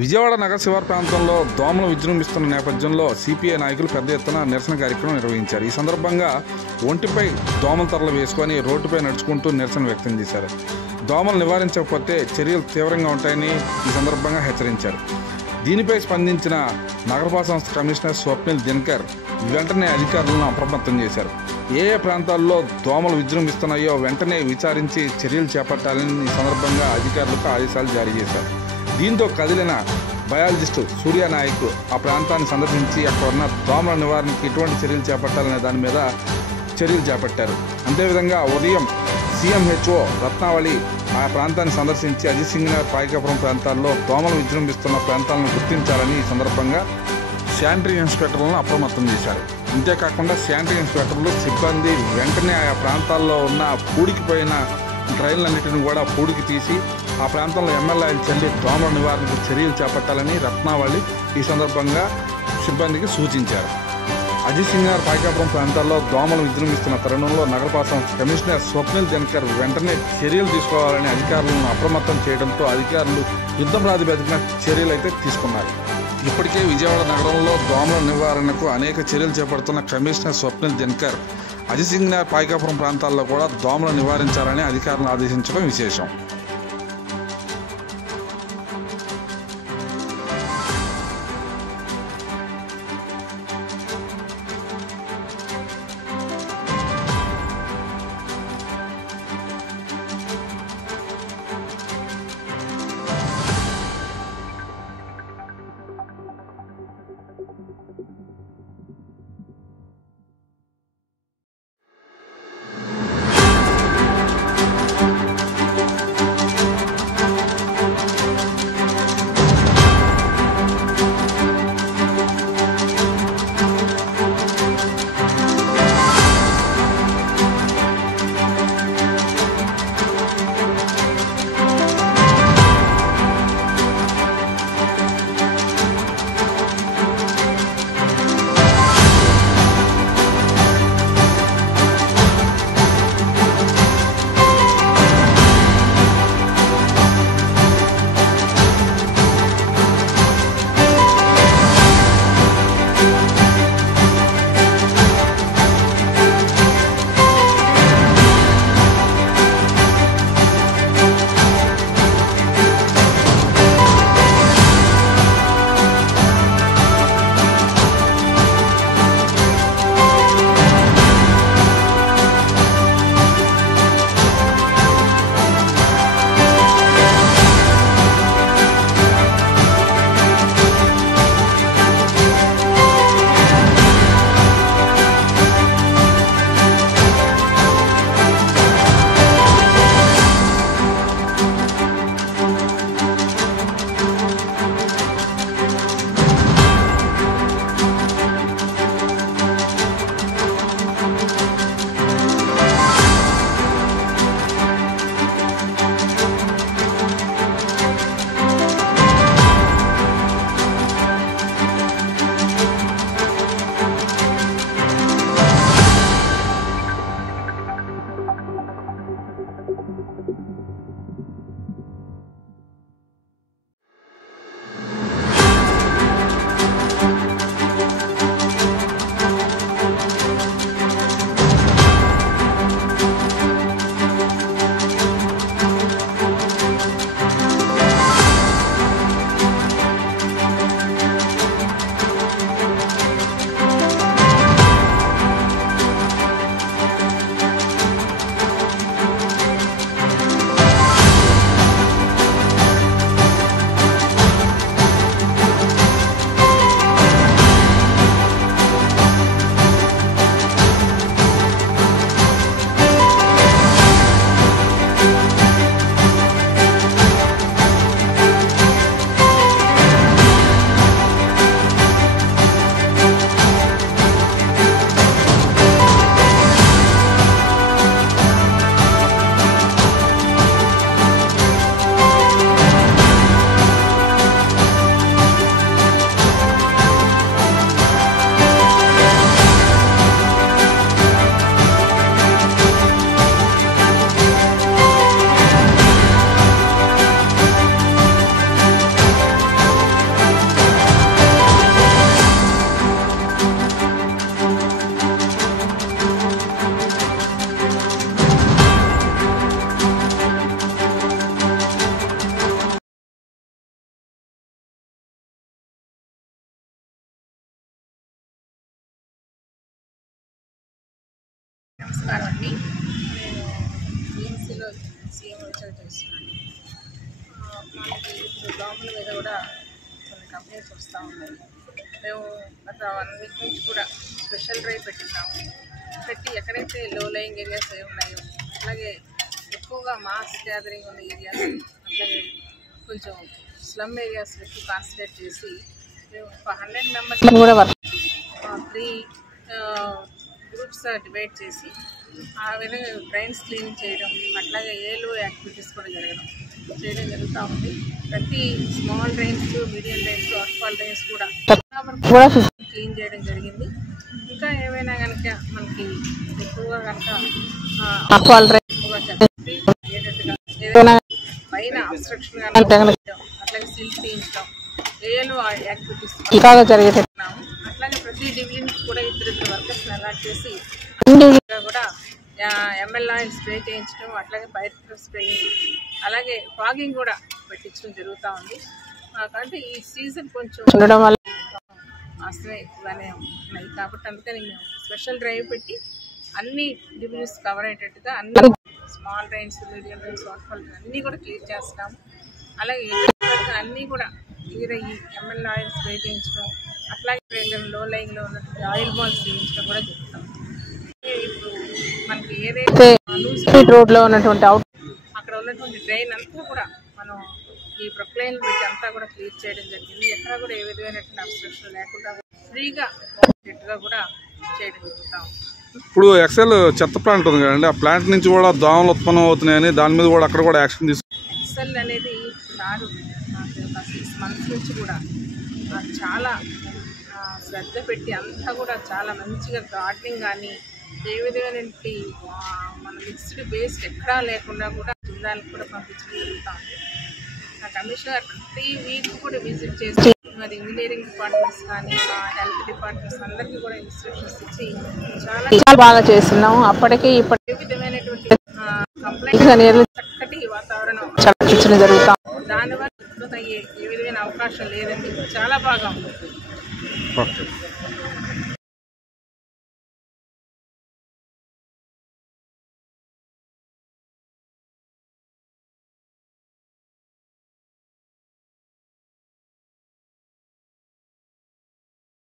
విజయవాడ నగర శివారు ప్రాంతంలో దోమలు విజృంభిస్తున్న నేపథ్యంలో సిపిఐ నాయకులు పెద్ద ఎత్తున నిరసన కార్యక్రమం నిర్వహించారు. ఈ సందర్భంగా ఒంటిపై దోమల తరలు వేసుకొని రోడ్డుపై నడుచుకుంటూ నిరసన వ్యక్తం చేశారు. దోమలు నివారించకపోతే చర్యలు తీవ్రంగా ఉంటాయని ఈ సందర్భంగా హెచ్చరించారు. దీనిపై స్పందించిన నగరపాలక సంస్థ కమిషనర్ స్వప్నిల్ దినకర్ వెంటనే అధికారులను అప్రమత్తం చేశారు. ఏ ప్రాంతాల్లో దోమలు విజృంభిస్తున్నాయో వెంటనే విచారించి చర్యలు చేపట్టాలని ఈ సందర్భంగా అధికారులకు ఆదేశాలు జారీ చేశారు. దీంతో కదిలిన బయాలజిస్టు సూర్యనాయక్ ఆ ప్రాంతాన్ని సందర్శించి అక్కడ ఉన్న దోమల నివారణకు ఎటువంటి చర్యలు చేపట్టాలనే దాని మీద చర్యలు చేపట్టారు. అంతేవిధంగా ఉదయం సిఎంహెచ్ఓ రత్నావళి ఆ ప్రాంతాన్ని సందర్శించి అజిత్ సింగ్ నగర్ పాయకాపురం ప్రాంతాల్లో దోమలు విజృంభిస్తున్న ప్రాంతాలను గుర్తించాలని ఈ సందర్భంగా శానిటరీ ఇన్స్పెక్టర్లను అప్రమత్తం చేశారు. అంతేకాకుండా శానిటరీ ఇన్స్పెక్టర్లు సిబ్బంది వెంటనే ఆయా ప్రాంతాల్లో ఉన్న పూడికిపోయిన డ్రైన్లన్నింటిని కూడా పూడికి తీసి ఆ ప్రాంతంలో ఎమ్మెల్యేలు చల్లి దోమల నివారణకు చర్యలు చేపట్టాలని రత్నావళి ఈ సందర్భంగా సిబ్బందికి సూచించారు. అజిత్ సింగ్ నగర్ పాయకాపురం ప్రాంతాల్లో దోమలు విజృంభిస్తున్న తరుణంలో నగరపాలక సంస్థ కమిషనర్ స్వప్నిల్ దినకర్ వెంటనే చర్యలు తీసుకోవాలని అధికారులను అప్రమత్తం చేయడంతో అధికారులు యుద్ధ ప్రాతిపదికన చర్యలు అయితే తీసుకున్నారు. ఇప్పటికే విజయవాడ నగరంలో దోమల నివారణకు అనేక చర్యలు చేపడుతున్న కమిషనర్ స్వప్నిల్ దినకర్ అజిత్ సింగ్ నగర్ పాయకాపురం ప్రాంతాల్లో కూడా దోమలు నివారించాలని అధికారులను ఆదేశించడం విశేషం. సీఎం వచ్చాక చేస్తున్నాను. మనకి ఇప్పుడు దోమల మీద కూడా కొన్ని కంప్లైంట్స్ వస్తూ ఉన్నాయి. మేము గత 1 వీక్ నుంచి కూడా స్పెషల్ డ్రైవ్ పెట్టి ఎక్కడైతే లో లయింగ్ ఏరియాస్ ఉన్నాయో, అలాగే ఎక్కువగా మాస్ గ్యాదరింగ్ ఉన్న ఏరియాస్, అట్లాగే కొంచెం స్లమ్ ఏరియాస్ ఎక్కువ కాన్సన్ట్రేట్ చేసి మేము 100 మెంబర్స్ కూడా 3 గ్రూప్స్ డివైడ్ చేసి ఆ విధంగా డ్రైన్స్ క్లీన్ చేయడం, అట్లాగే ఏలో యాక్టివిటీస్ కూడా చేయడం జరుగుతూ ఉంది. ప్రతి small drains, medium drains, outfall drains కూడా క్లీన్ చేయడం జరిగింది. ఇంకా ఏమైనా కనుక మనకి ఎక్కువగా కనుక ఏదైనా పైన అబ్స్ట్రక్షన్ కానీ అట్లాగే సిల్క్ తీయించడం, ఏలో యాక్టివిటీస్ జరిగేటట్టున్నాము. అట్లాగే ప్రతి డివిజన్కి కూడా 2 వర్కర్స్ని అలాట్ చేసి కూడా ఎంఎల్ ఆయిల్ స్ప్రే చేయించడం, అట్లాగే పైర్ స్ప్రేయింగ్, అలాగే ఫాగింగ్ కూడా పెట్టించడం జరుగుతూ ఉంది. కాబట్టి ఈ సీజన్ కొంచెం ఉండడం వల్ల అసలే ఎక్కువగానే ఉన్నాయి. కాబట్టి అందుకని మేము స్పెషల్ డ్రైవ్ పెట్టి అన్ని డివిజన్స్ కవర్ అయ్యేటట్టుగా అన్ని small drains, medium drains, water అన్నీ కూడా క్లియర్ చేస్తాము. అలాగే అన్నీ కూడా క్లియర్ అయ్యి ఎంఎల్ ఆయిల్ స్ప్రే చేయించడం, అట్లాగే లో లైన్లో ఉన్నటువంటి ఆయిల్ బాల్స్ చేయించడం కూడా జరుగుతాం. ఇప్పుడు మనకి ఏదైతే రోడ్లో ఉన్నటువంటి అక్కడ ఉన్నటువంటి డ్రైన్ అంతా కూడా మనం ఈ ప్రొక్లైన్ పెట్టి అంతా కూడా క్లియర్ చేయడం జరిగింది. ఎక్కడ కూడా ఏ విధమైనటువంటి అబ్స్ట్రక్షన్ లేకుండా ఫ్రీగా కూడా చేయడం జరుగుతాం. ఇప్పుడు ఎక్సెల్ చెత్త ప్లాంట్ ఉంది కదండి, ఆ ప్లాంట్ నుంచి కూడా దోమలు ఉత్పన్నం అవుతున్నాయని దాని మీద కూడా అక్కడ కూడా యాక్షన్ తీసుకుంటాం. ఎక్సెల్ అనేది నాకు 6 months నుంచి కూడా చాలా శ్రద్ధ పెట్టి అంతా కూడా చాలా మంచిగా గార్డెనింగ్ కానీ ఏ విధమైనటువంటి మన మిక్స్డ్ వేస్ట్ ఎక్కడా లేకుండా కూడా జిల్లాలకు కూడా పంపించడం జరుగుతుంది. నా కమిషనర్ ప్రతి వీక్ కూడా విజిట్ చేసి మరి ఇంజనీరింగ్ డిపార్ట్మెంట్స్ కానీ హెల్త్ డిపార్ట్మెంట్స్ అందరికీ కూడా ఇన్స్ట్రక్షన్స్ ఇచ్చి చాలా బాగా చేస్తున్నాము. అప్పటికి ఇప్పటికే ఏ విధమైనటువంటి కంప్లైంట్స్ చక్కటి వాతావరణం కల్పించడం జరుగుతాం. దానివల్ల ఉత్పత్తి అయ్యే ఏ విధమైన అవకాశం లేదండి, చాలా బాగా ఉంటుంది.